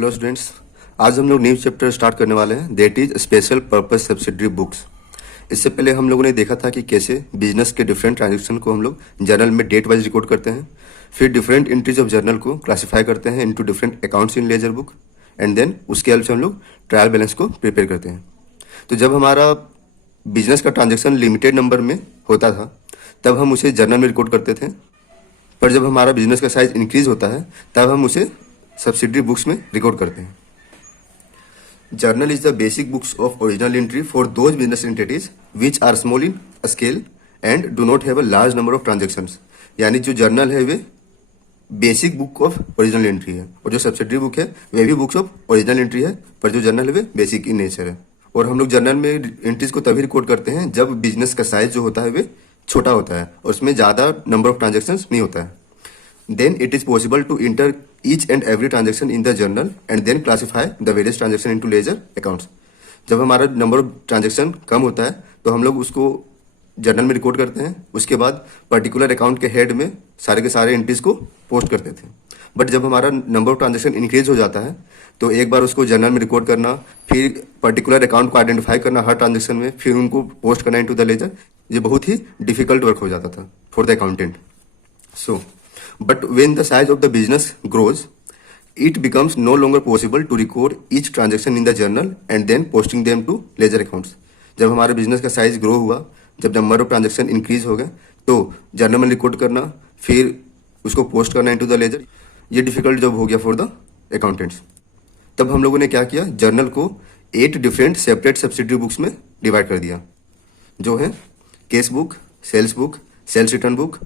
Hello students, आज हम लोग न्यू चैप्टर स्टार्ट करने वाले हैं, that is special purpose subsidiary books. इससे पहले हम लोगों ने देखा था कि कैसे बिजनेस के डिफरेंट ट्रांजेक्शन को हम लोग जर्नल में डेट वाइज रिकॉर्ड करते हैं, फिर डिफरेंट एंट्रीज ऑफ जर्नल को क्लासीफाई करते हैं into different accounts in ledger book, and then उसके हेल्प से हम लोग ट्रायल बैलेंस को प्रिपेयर करते हैं। तो जब हमारा बिजनेस का ट्रांजेक्शन लिमिटेड नंबर में होता था तब हम उसे जर्नल में रिकॉर्ड करते थे, पर जब हमारा बिजनेस का साइज इंक्रीज होता है तब हम उसे सब्सिडरी बुक्स में रिकॉर्ड करते हैं। Journal is the basic books of original entry for those business entities which are small in scale and do not have a large number of transactions. यानी जो जर्नल है वे basic book of original entry है, और जो subsidiary book है वे भी books of original entry है, पर जो जर्नल है वे बेसिक इन नेचर है। और हम लोग जर्नल में एंट्रीज को तभी रिकॉर्ड करते हैं जब बिजनेस का साइज जो होता है वे छोटा होता है और उसमें ज़्यादा नंबर ऑफ ट्रांजेक्शन्स नहीं होता है। Then it is possible to enter each and every transaction in the journal and then classify the various transaction into ledger accounts. जब हमारा नंबर ऑफ ट्रांजेक्शन कम होता है तो हम लोग उसको जर्नल में रिकॉर्ड करते हैं, उसके बाद पर्टिकुलर अकाउंट के हेड में सारे के सारे एंट्रीज को पोस्ट करते थे। बट जब हमारा नंबर ऑफ ट्रांजेक्शन इंक्रीज हो जाता है तो एक बार उसको जर्नल में रिकॉर्ड करना, फिर पर्टिकुलर अकाउंट को आइडेंटिफाई करना हर ट्रांजेक्शन में, फिर उनको पोस्ट करना इनटू द लेजर, ये बहुत ही डिफिकल्ट वर्क हो जाता था for the accountant. So But when the size of the business grows, it becomes no longer possible to record each transaction in the journal and then posting them to ledger accounts. जब हमारे business का size grow हुआ, जब number of transaction increase हो गए, तो journal में record करना, फिर उसको पोस्ट करना इनटू द लेजर, ये डिफिकल्ट जब हो गया फॉर द अकाउंटेंट्स। तब हम लोगों ने क्या किया, जर्नल को 8 डिफरेंट सेपरेट सब्सिडरी बुक्स में डिवाइड कर दिया, जो है cash book, sales return book,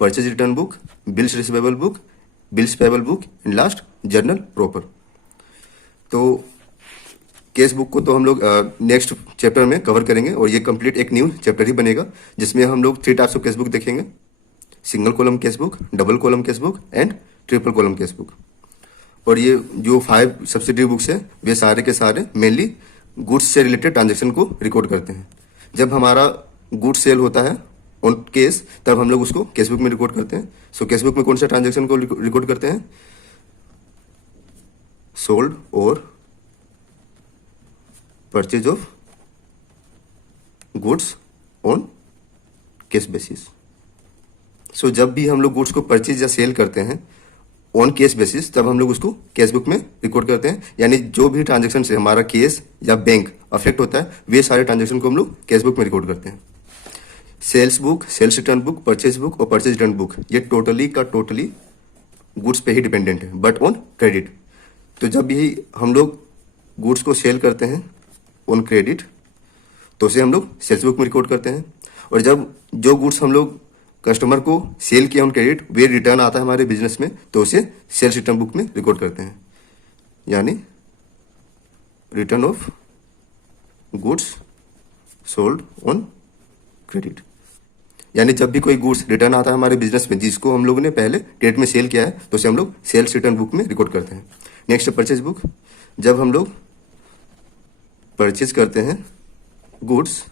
purchase return book, bills receivable book, bills payable book, and last journal proper. तो केस बुक को तो हम लोग नेक्स्ट चैप्टर में कवर करेंगे, और ये कंप्लीट एक न्यू चैप्टर ही बनेगा जिसमें हम लोग 3 टाइप्स ऑफ केस बुक देखेंगे, single column case book, double column case book and triple column case book. और ये जो 5 सब्सिडरी बुक्स है वे सारे के सारे मेनली गुड्स से रिलेटेड ट्रांजेक्शन को रिकॉर्ड करते हैं। जब हमारा गुड्स सेल होता है ऑन केस, तब हम लोग उसको केस बुक में रिकॉर्ड करते हैं। सो केस बुक में कौन सा ट्रांजेक्शन को रिकॉर्ड करते हैं, सोल्ड और purchase of goods on cash basis. So जब भी हम लोग गुड्स को परचेज या सेल करते हैं ऑन केस बेसिस, तब हम लोग उसको केस बुक में रिकॉर्ड करते हैं। यानी जो भी ट्रांजेक्शन से हमारा केस या बैंक अफेक्ट होता है वे सारे ट्रांजेक्शन को हम लोग केस बुक में रिकॉर्ड करते हैं। Sales book, sales return book, purchase book और परचेज रिटर्न बुक ये टोटली गुड्स पे ही डिपेंडेंट है, बट ऑन क्रेडिट। तो जब भी हम लोग गुड्स को सेल करते हैं ऑन क्रेडिट तो उसे हम लोग सेल्स बुक में रिकॉर्ड करते हैं, और जब जो गुड्स हम लोग कस्टमर को सेल किया ऑन क्रेडिट वे रिटर्न आता है हमारे बिजनेस में, तो उसे सेल्स रिटर्न बुक में रिकॉर्ड करते हैं, यानी return of goods sold on credit. यानी जब भी कोई गुड्स रिटर्न आता है हमारे बिजनेस में जिसको हम लोगों ने पहले क्रेडिट में सेल किया है, तो उसे हम लोग सेल्स रिटर्न बुक में रिकॉर्ड करते हैं। नेक्स्ट परचेज बुक, जब हम लोग परचेज करते हैं गुड्स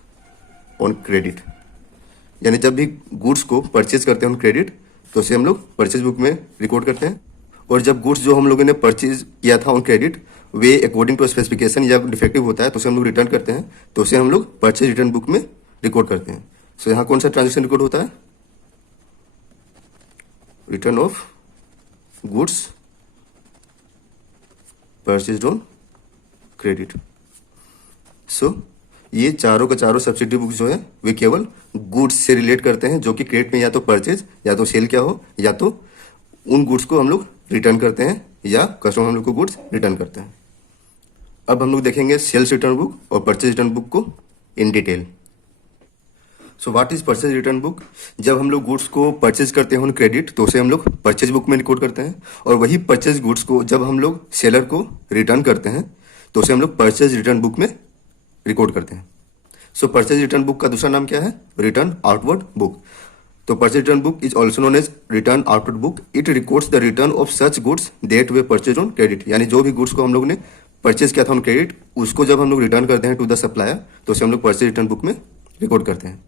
ऑन क्रेडिट, यानी जब भी गुड्स को परचेज करते हैं ऑन क्रेडिट तो उसे हम लोग परचेज बुक में रिकॉर्ड करते हैं। और जब गुड्स जो हम लोगों ने परचेज किया था ऑन क्रेडिट वे अकॉर्डिंग टू स्पेसिफिकेशन या डिफेक्टिव होता है तो उसे हम लोग रिटर्न करते हैं, तो उसे हम लोग परचेज रिटर्न बुक में रिकॉर्ड करते हैं। सो यहाँ कौन सा ट्रांजेक्शन रिकॉर्ड होता है, return of goods purchased on credit. So ये चारों का चारों सब्सिडरी बुक्स जो है वे केवल गुड्स से रिलेट करते हैं, जो कि क्रेडिट में या तो परचेज या तो सेल क्या हो, या तो उन गुड्स को हम लोग रिटर्न करते हैं या कस्टमर हम लोग को गुड्स रिटर्न करते हैं। अब हम लोग देखेंगे सेल्स रिटर्न बुक और परचेज रिटर्न बुक को in detail. So what is purchase return book, जब हम लोग गुड्स को परचेज करते हैं ऑन क्रेडिट तो उसे हम लोग परचेज बुक में रिकॉर्ड करते हैं, और वही परचेज गुड्स को जब हम लोग सेलर को रिटर्न करते हैं तो उसे हम लोग परचेज रिटर्न बुक में रिकॉर्ड करते हैं। सो परचेज रिटर्न बुक का दूसरा नाम क्या है, रिटर्न आउटवर्ड बुक। तो purchase return book is also known as return outward book. It records the return of such goods that we purchase on credit. यानी जो भी गुड्स को हम लोग ने परचेज किया था ऑन क्रेडिट उसको जब हम लोग रिटर्न करते हैं टू द सप्लायर तो उसे हम लोग परचेज रिटर्न बुक में रिकॉर्ड करते हैं।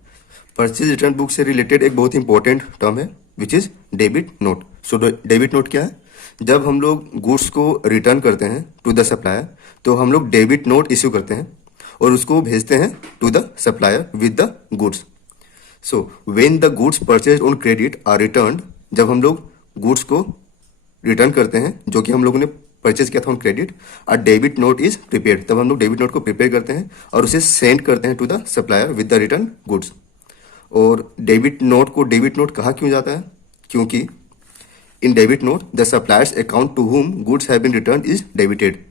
परचेज रिटर्न बुक से रिलेटेड एक बहुत इंपॉर्टेंट टर्म है which is debit note. So debit note क्या है, जब हम लोग गुड्स को रिटर्न करते हैं टू द सप्लायर तो हम लोग डेबिट नोट इश्यू करते हैं और उसको भेजते हैं to the supplier with the goods. So when the goods purchase on credit are return, जब हम लोग गुड्स को रिटर्न करते हैं जो कि हम लोगों ने परचेज किया था on credit, a debit note is prepared, तब हम लोग डेबिट नोट को प्रिपेयर करते हैं और उसे सेंड करते हैं to the supplier with the return goods. और डेबिट नोट को डेबिट नोट कहा क्यों जाता है? क्योंकि in debit note the supplier's account to whom goods have been return is debited.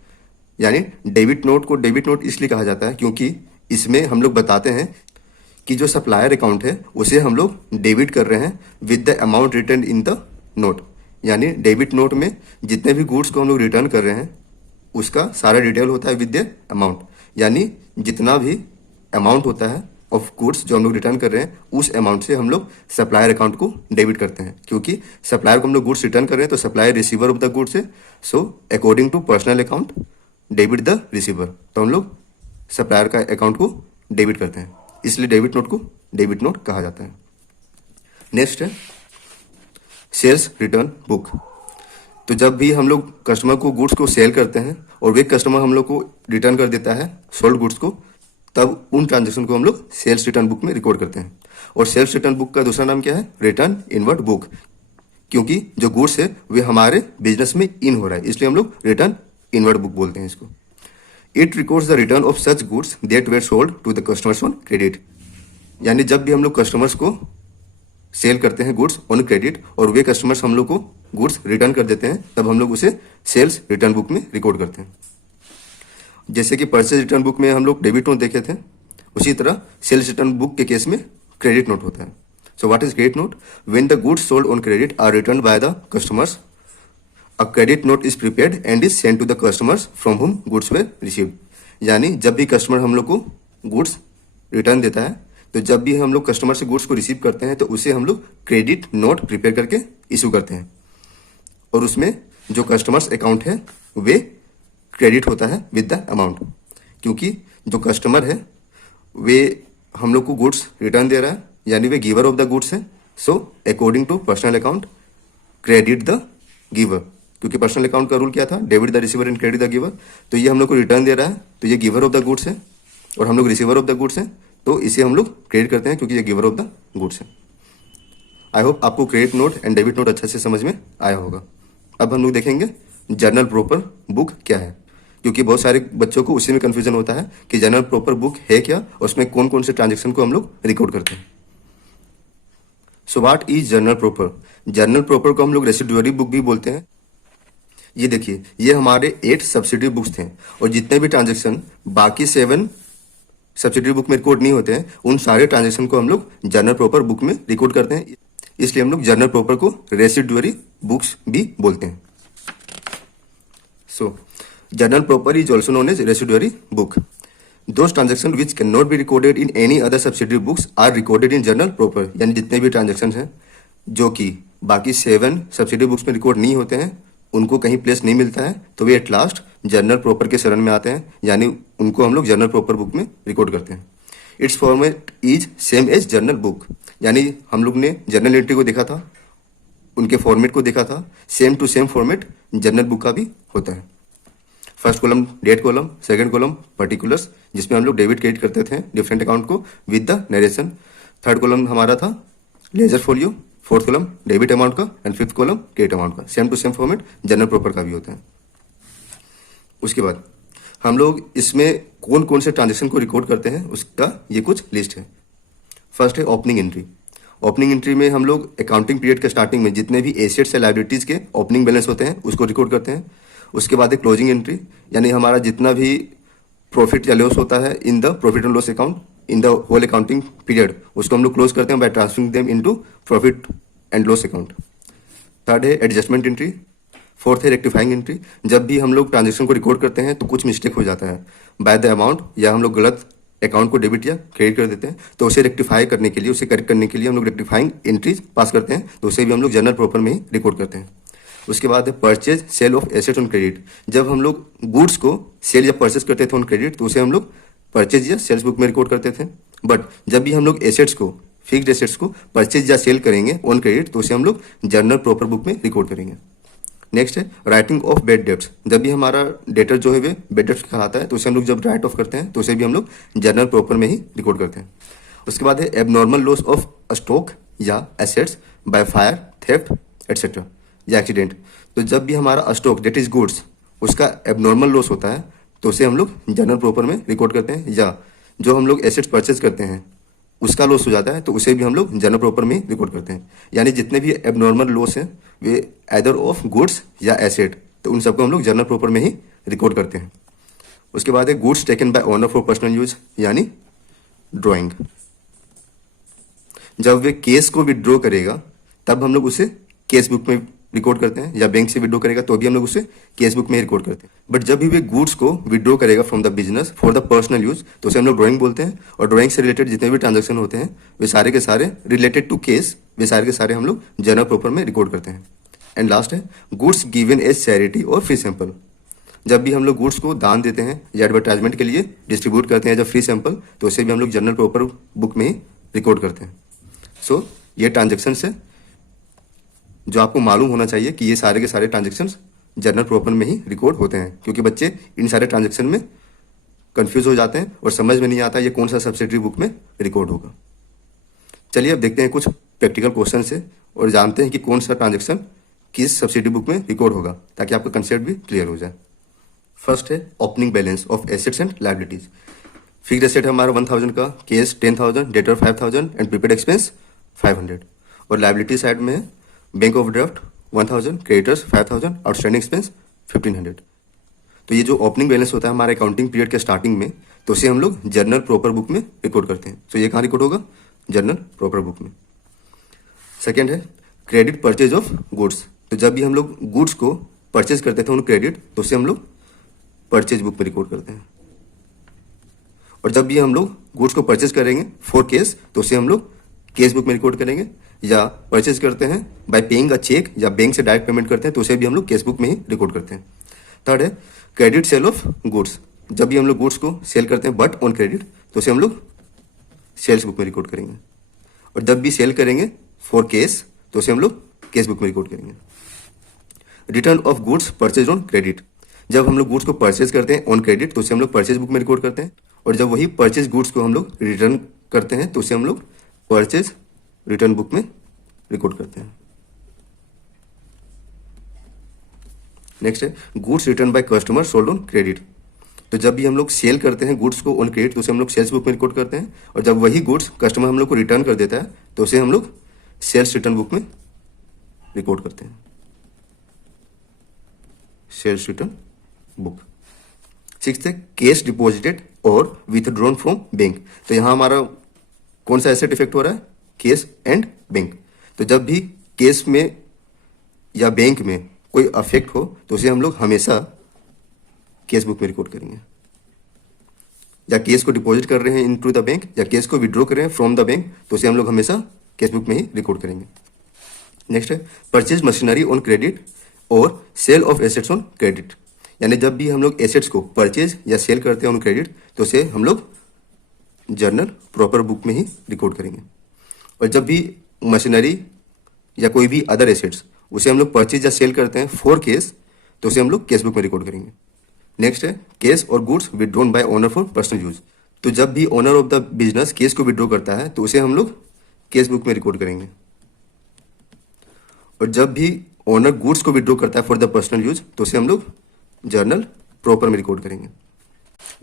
यानी डेबिट नोट को डेबिट नोट इसलिए कहा जाता है क्योंकि इसमें हम लोग बताते हैं कि जो सप्लायर अकाउंट है उसे हम लोग डेबिट कर रहे हैं with the amount return in the note. यानी डेबिट नोट में जितने भी गुड्स को हम लोग रिटर्न कर रहे हैं उसका सारा डिटेल होता है विद द अमाउंट। यानी जितना भी अमाउंट होता है ऑफ गुड्स जो हम लोग रिटर्न कर रहे हैं उस अमाउंट से हम लोग सप्लायर अकाउंट को डेबिट करते हैं, क्योंकि सप्लायर को हम लोग गुड्स रिटर्न कर रहे हैं तो supplier receiver of the goods है। सो according to personal account debit the receiver, तो हम लोग सप्लायर का अकाउंट को डेबिट करते हैं, इसलिए डेबिट नोट को डेबिट नोट कहा जाता है। नेक्स्ट है सेल्स रिटर्न बुक। तो जब भी हम लोग कस्टमर को गुड्स को सेल करते हैं और वे कस्टमर हम लोग को रिटर्न कर देता है सोल्ड गुड्स को, तब उन ट्रांजेक्शन को हम लोग सेल्स रिटर्न बुक में रिकॉर्ड करते हैं। और सेल्स रिटर्न बुक का दूसरा नाम क्या है? रिटर्न इनवर्ड बुक, क्योंकि जो गुड्स है वे हमारे बिजनेस में इन हो रहा है, इसलिए हम लोग रिटर्न इनवर्ड बुक बोलते हैं इसको। It records the return of such goods that were sold to the customers on credit. यानी जब भी हम लोग कस्टमर्स को सेल करते हैं गुड्स ऑन क्रेडिट और वे कस्टमर्स हम लोग को गुड्स रिटर्न कर देते हैं, तब हम लोग उसे सेल्स रिटर्न बुक में रिकॉर्ड करते हैं। जैसे कि परचेज रिटर्न बुक में हम लोग डेबिट नोट देखे थे, उसी तरह सेल्स रिटर्न बुक के केस में क्रेडिट नोट होता है। So what is credit note? When the goods sold on credit are return by the customers, a credit note is prepared and is send to the customers from whom goods were received. यानी जब भी customer हम लोग को goods return देता है, तो जब भी हम लोग कस्टमर से गुड्स को रिसीव करते हैं तो उसे हम लोग क्रेडिट नोट प्रिपेयर करके इशू करते हैं और उसमें जो कस्टमर्स अकाउंट है वे क्रेडिट होता है विद द अमाउंट, क्योंकि जो कस्टमर है वे हम लोग को गुड्स रिटर्न दे रहा है, यानी वे गिवर ऑफ द गुड्स है। सो according to personal account credit the giver, क्योंकि पर्सनल अकाउंट का रूल क्या था? Debit the receiver and credit the giver. तो ये हम लोग को रिटर्न दे रहा है तो ये गिवर ऑफ द गुड्स है और हम लोग रिसीवर ऑफ द गुड्स है, तो इसे हम लोग क्रेडिट करते हैं क्योंकि ये गिवर ऑफ द गुड्स है। आई होप आपको credit note and debit note अच्छे से समझ में आया होगा। अब हम लोग देखेंगे जर्नल प्रॉपर बुक क्या है, क्योंकि बहुत सारे बच्चों को उसी में कंफ्यूजन होता है कि जर्नल प्रॉपर बुक है क्या और उसमें कौन कौन से ट्रांजेक्शन को हम लोग रिकॉर्ड करते हैं। सो what is journal proper? Journal proper को हम लोग रेसिडुअरी बुक भी बोलते हैं। ये देखिए, ये हमारे 8 सब्सिडरी बुक्स थे और जितने भी ट्रांजेक्शन बाकी 7 सब्सिडरी बुक में रिकॉर्ड नहीं होते हैं, उन सारे ट्रांजेक्शन को हम लोग जर्नल प्रॉपर बुक में रिकॉर्ड करते हैं, इसलिए हम लोग जर्नल प्रॉपर को रेसिडुअरी बुक्स भी बोलते हैं। So journal proper is also known as residuary book. Those transaction which can not be recorded in any other subsidiary books are recorded in journal proper. यानी जितने भी ट्रांजेक्शन हैं जो कि बाकी 7 सब्सिडरी बुक्स में रिकॉर्ड नहीं होते हैं, उनको कहीं प्लेस नहीं मिलता है, तो वे एट लास्ट जर्नल प्रॉपर के शरण में आते हैं, यानी उनको हम लोग जर्नल प्रॉपर बुक में रिकॉर्ड करते हैं। Its format is same as journal book. यानी हम लोग ने जर्नल एंट्री को देखा था, उनके फॉर्मेट को देखा था, same to same format journal book का भी होता है। First column date column, second column particulars जिसमें हम लोग डेबिट क्रेडिट करते थे डिफरेंट अकाउंट को with the narration. Third column हमारा था ledger folio, fourth column debit amount का and fifth column credit amount का। Same to same format journal proper का भी होता है। उसके बाद हम लोग इसमें कौन कौन से ट्रांजेक्शन को रिकॉर्ड करते हैं उसका ये कुछ लिस्ट है। फर्स्ट है ओपनिंग एंट्री। ओपनिंग एंट्री में हम लोग अकाउंटिंग पीरियड के स्टार्टिंग में जितने भी एसेट्स या लायबिलिटीज के ओपनिंग बैलेंस होते हैं उसको रिकॉर्ड करते हैं। उसके बाद है क्लोजिंग एंट्री, यानी हमारा जितना भी प्रॉफिट या लॉस होता है in the profit and loss account in the whole accounting period, उसको हम लोग क्लोज करते हैं by transferring them into profit and loss account. Third है एडजस्टमेंट एंट्री। फोर्थ है रेक्टिफाइंग एंट्री। जब भी हम लोग ट्रांजेक्शन को रिकॉर्ड करते हैं तो कुछ मिस्टेक हो जाता है बाय द अमाउंट, या हम लोग गलत अकाउंट को डेबिट या क्रेडिट कर देते हैं, तो उसे रेक्टिफाई करने के लिए, उसे करेक्ट करने के लिए हम लोग रेक्टिफाइंग एंट्रीज पास करते हैं, तो उसे भी हम लोग जर्नल प्रॉपर में ही रिकॉर्ड करते हैं। उसके बाद है purchase sale of asset on credit. जब हम लोग गुड्स को सेल या परचेज करते थे ऑन क्रेडिट तो उसे हम लोग परचेज या सेल्स बुक में रिकॉर्ड करते थे। बट जब भी हम लोग एसेट्स को, फिक्स्ड एसेट्स को परचेज या सेल करेंगे ऑन क्रेडिट तो उसे हम लोग जर्नल प्रॉपर बुक में रिकॉर्ड करेंगे। नेक्स्ट है राइटिंग ऑफ बेड डेट्स। जब भी हमारा डेटर जो है वे बेड डेट्स कहलाता है तो उसे हम लोग जब राइट ऑफ करते हैं तो उसे भी हम लोग जर्नल प्रॉपर में ही रिकॉर्ड करते हैं। उसके बाद है एबनॉर्मल लॉस ऑफ स्टॉक या assets by fire, theft etcetera या एक्सीडेंट। तो जब भी हमारा स्टॉक डेट इज गुड्स उसका एबनॉर्मल लॉस होता है तो उसे हम लोग जर्नल प्रॉपर में रिकॉर्ड करते हैं, या जो हम लोग एसेट्स परचेज करते हैं उसका लॉस हो जाता है तो उसे भी हम लोग जर्नल प्रॉपर में रिकॉर्ड करते हैं। यानी जितने भी एबनॉर्मल लॉस हैं वे आइदर ऑफ गुड्स या एसेट, तो उन सबको हम लोग जर्नल प्रॉपर में ही रिकॉर्ड करते हैं। उसके बाद है goods taken by owner for personal use यानी ड्रॉइंग। जब वे केस को विड्रॉ करेगा तब हम लोग उसे केस बुक में रिकॉर्ड करते हैं, या बैंक से विड्रॉ करेगा तो भी हम लोग उसे केस बुक में ही रिकॉर्ड करते हैं। बट जब भी वे गुड्स को विड्रॉ करेगा from the business for the personal use तो उसे हम लोग ड्राइंग बोलते हैं। और ड्राइंग से रिलेटेड जितने भी ट्रांजेक्शन होते हैं वे सारे के सारे रिलेटेड टू केस, वे सारे के सारे हम लोग जर्नल प्रॉपर में रिकॉर्ड करते हैं। एंड लास्ट है गुड्स गिवन एज चैरिटी और फ्री सैंपल। जब भी हम लोग गुड्स को दान देते हैं या एडवर्टाइजमेंट के लिए डिस्ट्रीब्यूट करते हैं जब फ्री सैंपल तो उसे भी हम लोग जर्नल प्रॉपर बुक में ही रिकॉर्ड करते हैं। सो ये ट्रांजेक्शन है जो आपको मालूम होना चाहिए कि ये सारे के सारे ट्रांजेक्शन्स जर्नल प्रॉपर में ही रिकॉर्ड होते हैं, क्योंकि बच्चे इन सारे ट्रांजेक्शन में कंफ्यूज हो जाते हैं और समझ में नहीं आता ये कौन सा सब्सिडरी बुक में रिकॉर्ड होगा। चलिए अब देखते हैं कुछ प्रैक्टिकल क्वेश्चन से और जानते हैं कि कौन सा ट्रांजेक्शन किस सब्सिडरी बुक में रिकॉर्ड होगा, ताकि आपका कंसेप्ट भी क्लियर हो जाए। फर्स्ट है opening balance of assets and liabilities. Fixed asset है हमारा 1000 का, case 10,000, debtor 5,000 and prepaid expense 500। और लायबिलिटी साइड में है bank of draft 1000, creditors 5000, outstanding expense 1500। तो ये जो ओपनिंग बैलेंस होता है हमारे अकाउंटिंग पीरियड के स्टार्टिंग में तो उसे हम लोग जर्नल प्रॉपर बुक में रिकॉर्ड करते हैं। तो ये कहाँ रिकॉर्ड होगा? जर्नल प्रॉपर बुक में। सेकेंड है क्रेडिट परचेज ऑफ गुड्स। तो जब भी हम लोग गुड्स को परचेज करते थे उन क्रेडिट तो उसे हम लोग परचेज बुक में रिकॉर्ड करते हैं। और जब भी हम लोग गुड्स को परचेज करेंगे फॉर केस तो उसे हम लोग केस बुक में रिकॉर्ड करेंगे, या परचेज करते हैं बाय पेइंग अ चेक या बैंक से डायरेक्ट पेमेंट करते हैं तो उसे भी हम लोग केस बुक में ही रिकॉर्ड करते हैं। थर्ड है क्रेडिट सेल ऑफ गुड्स। जब भी हम लोग गुड्स को सेल करते हैं बट ऑन क्रेडिट तो उसे हम लोग सेल्स बुक में रिकॉर्ड करेंगे। और जब भी सेल करेंगे फॉर केस तो उसे हम लोग केस बुक में रिकॉर्ड करेंगे। Return of goods purchase on credit. जब हम लोग गुड्स को परचेज करते हैं ऑन क्रेडिट तो उसे हम लोग परचेज बुक में रिकॉर्ड करते हैं। और जब वही परचेज गुड्स को हम लोग रिटर्न करते हैं तो उसे हम लोग परचेज रिटर्न बुक में रिकॉर्ड करते हैं। नेक्स्ट है goods return by customer sold on credit. तो जब भी हम लोग सेल करते हैं गुड्स को ऑन क्रेडिट तो उसे हम लोग सेल्स बुक में रिकॉर्ड करते हैं। और जब वही गुड्स कस्टमर हम लोग को रिटर्न कर देता है तो उसे हम लोग सेल्स रिटर्न बुक में रिकॉर्ड करते हैं। Sales return book. सिक्स्थ है कैश डिपॉजिटेड और विथड्रॉन फ्रॉम बैंक। तो यहां हमारा कौन सा एसेट इफेक्ट हो रहा है? Case and bank. तो जब भी केस में या बैंक में कोई अफेक्ट हो तो उसे हम लोग हमेशा केस बुक में रिकॉर्ड करेंगे। या केस को डिपॉजिट कर रहे हैं इन टू द बैंक या केस को विड्रॉ कर रहे हैं फ्रॉम द बैंक तो उसे हम लोग हमेशा केस बुक में ही रिकॉर्ड करेंगे। नेक्स्ट है परचेज मशीनरी ऑन क्रेडिट और sale of assets on credit. यानी जब भी हम लोग एसेट्स को परचेज या सेल करते हैं ऑन क्रेडिट तो उसे हम लोग जर्नल प्रॉपर बुक में ही रिकॉर्ड करेंगे। और जब भी मशीनरी या कोई भी अदर एसेट्स उसे हम लोग परचेज या सेल करते हैं फॉर केस तो उसे हम लोग केस बुक में रिकॉर्ड करेंगे। नेक्स्ट है केस और goods withdrawn bye owner for personal use. तो जब भी owner of the business case को विड्रॉ करता है तो उसे हम लोग केस बुक में रिकॉर्ड करेंगे। और जब भी ओनर गुड्स को विड्रॉ करता है फॉर द पर्सनल यूज तो उसे हम लोग जर्नल प्रॉपर में रिकॉर्ड करेंगे।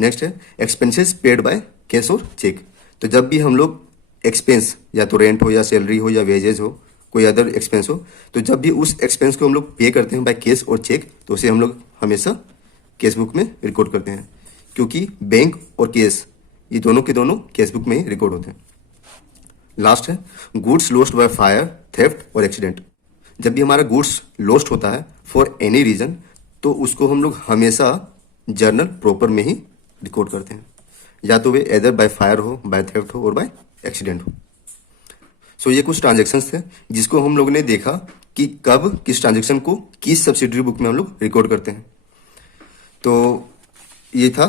नेक्स्ट है एक्सपेंसेस पेड बाय कैश और चेक। तो जब भी हम लोग एक्सपेंस या तो रेंट हो या सैलरी हो या वेजेज हो कोई अदर एक्सपेंस हो तो जब भी उस एक्सपेंस को हम लोग पे करते हैं बाय कैश और चेक तो उसे हम लोग हमेशा कैश बुक में रिकॉर्ड करते हैं, क्योंकि बैंक और कैश ये दोनों के दोनों कैश बुक में ही रिकॉर्ड होते हैं। लास्ट है goods lost by fire, theft और एक्सीडेंट। जब भी हमारा गुड्स लॉस्ट होता है फॉर एनी रीजन तो उसको हम लोग हमेशा जर्नल प्रॉपर में ही रिकॉर्ड करते हैं, या तो वे एदर बाय फायर हो, बाय थेफ्ट हो और बाय एक्सीडेंट हो। सो ये कुछ ट्रांजेक्शन्स थे जिसको हम लोगों ने देखा कि कब किस ट्रांजेक्शन को किस सब्सिडरी बुक में हम लोग रिकॉर्ड करते हैं। तो ये था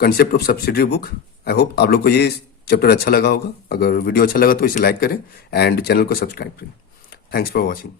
concept of subsidiary book. I hope आप लोग को ये चैप्टर अच्छा लगा होगा। अगर वीडियो अच्छा लगा तो इसे लाइक करें एंड चैनल को सब्सक्राइब करें। Thanks for watching.